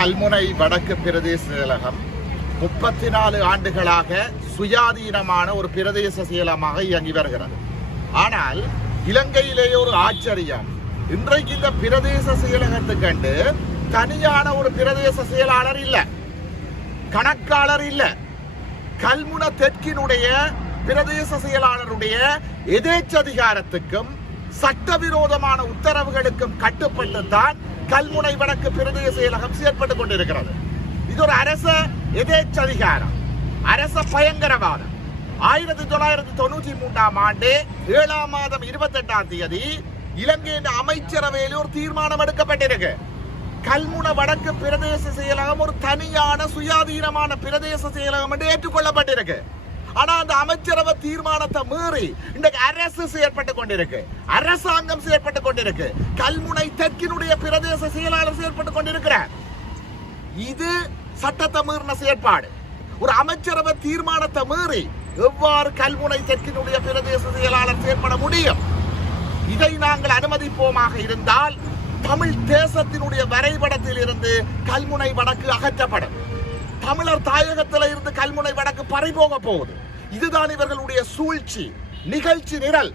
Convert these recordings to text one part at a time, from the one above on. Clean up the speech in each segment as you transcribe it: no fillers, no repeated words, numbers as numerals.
கல்முனை வடக்கு பிரதேச செயலகம் 34 ஆண்டுகளாக சுயாதீனமான ஒரு பிரதேச செயலகமாக இயங்கி வருகிறது. ஆனால் இலங்கையிலேயே ஒரு ஆச்சரியம், இன்றைக்கு இந்த பிரதேச செயலகத்துக்கு கண்டு தனியான ஒரு பிரதேச செயலாளர் இல்ல, கணக்காளர் இல்ல. கல்முனை தெற்கினுடைய பிரதேச செயலாளருடைய எதேச்சதிகாரத்துக்கும் சட்டவிரோதமான உத்தரவுகளுக்கும் கட்டுப்பட்டு தான் கல்முனை வடக்கு பிரதேச செயலகம் செயற்பட்டுக் கொண்டிருக்கிறது. இது ஒரு அரச எதேச்சதிகாரம், அரச பயங்கரவாதம். 1993 ஆண்டு 7ஆம் மாதம் 28ஆம் தேதி இலங்கையின் அமைச்சரவையில் ஒரு தீர்மானம் எடுக்கப்பட்டிருக்கு. கல்முனை வடக்கு பிரதேச செயலகம் ஒரு தனியான சுயாதீனமான பிரதேச செயலகம் என்று ஏற்றுக்கொள்ளப்பட்டிருக்கு. ஆனா அந்த அமைச்சரவை தீர்மானத்தை மீறி இன்றைக்கு அரசு செயற்பட்டுக் கொண்டிருக்கு, அரசாங்கம் செயற்பட்டுக் கொண்டிருக்கு, கல்முனை தெற்கினுடைய பிரதேச செயலாளர் செயற்பட்டுக் கொண்டிருக்கிறார். இது சட்டத்தை மீறின செயற்பாடு. ஒரு அமைச்சரவை தீர்மானத்தை மீறி எவ்வாறு கல்முனை தெற்கினுடைய பிரதேச செயலாளர் செயற்பட முடியும்? இதை நாங்கள் அனுமதிப்போமாக இருந்தால் தமிழ் தேசத்தினுடைய வரைபடத்தில் இருந்து கல்முனை வடக்கு அகற்றப்படும். தமிழர் தாயகத்தில் இருந்து கல்முனை வடக்கு பறிபோக போகுது. இதுதான் இவர்களுடைய சூழ்ச்சி, நிகழ்ச்சி நிரல்.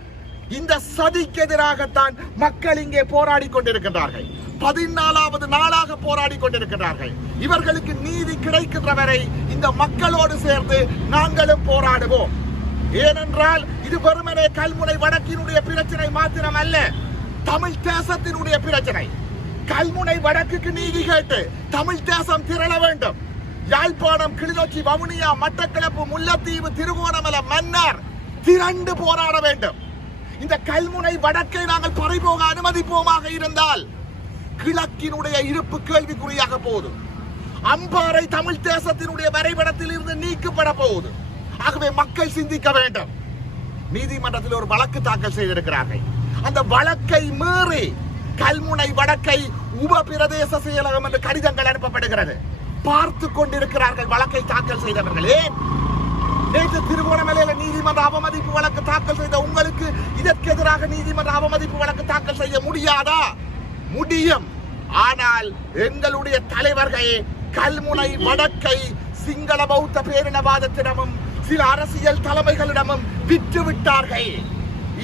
இந்த சதிக்கு எதிராகத்தான் மக்கள் இங்கே போராடி கொண்டிருக்கின்றார்கள். 14வது நாளாக போராடி கொண்டிருக்கிறார்கள். இவர்களுக்கு நீதி கிடைக்கின்ற வரை இந்த மக்களோடு சேர்ந்து நாங்களும் போராடுவோம். ஏனென்றால் இது வெறுமனே கல்முனை வடக்கினுடைய பிரச்சனை மாத்திரம் அல்ல, தமிழ் தேசத்தினுடைய பிரச்சனை. கல்முனை வடக்குக்கு நீதி கேட்டு தமிழ் தேசம் திரள வேண்டும். யாழ்ப்பாணம், கிளிநொச்சி, வவுனியா, மட்டக்களப்பு, முல்லைத்தீவு, திருகோணமலை, மன்னார் திரண்டு போராட வேண்டும். இந்த கல்முனை வடக்கை நாங்கள் பறிபோக அனுமதிப்போமாக இருந்தால் கிழக்கினுடைய இருப்பு கேள்விக்குறியாக போகுது. அம்பாறை தமிழ் தேசத்தினுடைய வரைபடத்தில் இருந்து நீக்கப்பட போகுது. ஆகவே மக்கள் சிந்திக்க வேண்டும். நீதிமன்றத்தில் ஒரு வழக்கு தாக்கல் செய்திருக்கிறார்கள். அந்த வழக்கை மீறி கல்முனை வடக்கை உப பிரதேச செயலகம் என்று கடிதங்கள் அனுப்பப்படுகிறது. பார்த்து கொண்டிருக்கிறார்கள் வழக்கை தாக்கல் செய்தவர்களே. நேற்று திருகோணமலையில நீதிமன்ற அவமதிப்பு வழக்கு தாக்கல் செய்த உங்களுக்கு இதற்கு எதிராக நீதிமன்ற அவமதிப்பு வழக்கு தாக்கல் செய்ய முடியாதா? முடியும். ஆனால் எங்களுடைய தலைவர்கள் கல்முனை வடக்கை சிங்கள பௌத்த பேரினவாதத்திடமும் சில அரசியல் தலைமைகளிடமும் விற்று விட்டார்கள்.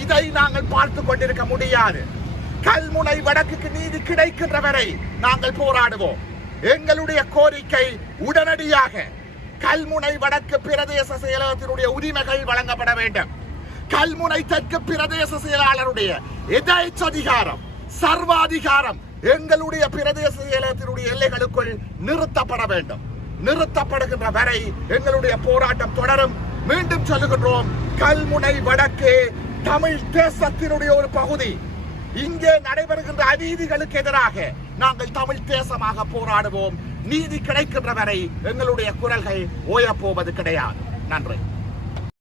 இதை நாங்கள் பார்த்து கொண்டிருக்க முடியாது. கல்முனை வடக்குக்கு நீதி கிடைக்கின்ற வரை நாங்கள் போராடுவோம். எங்களுடைய கோரிக்கை உடனடியாக கல்முனை வடக்கு பிரதேச செயலகத்தினுடைய உரிமைகள் வழங்கப்பட வேண்டும். கல்முனை தெற்கு பிரதேச செயலாளருடைய எதேச்சதிகாரம், சர்வாதிகாரம் எங்களுடைய பிரதேச செயலகத்தினுடைய எல்லைகளுக்குள் நிறுத்தப்பட வேண்டும். நிறுத்தப்படுகின்ற வரை எங்களுடைய போராட்டம் தொடரும். மீண்டும் சொல்லுகின்றோம், கல்முனை வடக்கு தமிழ் தேசத்தினுடைய ஒரு பகுதி. இங்கே நடைபெறுகின்ற அநீதிகளுக்கு எதிராக நாங்கள் தமிழ் தேசமாக போராடுவோம். நீதி கிடைக்கின்ற வரை எங்களுடைய குரல்கள் ஓயப்போவது கிடையாது. நன்றி.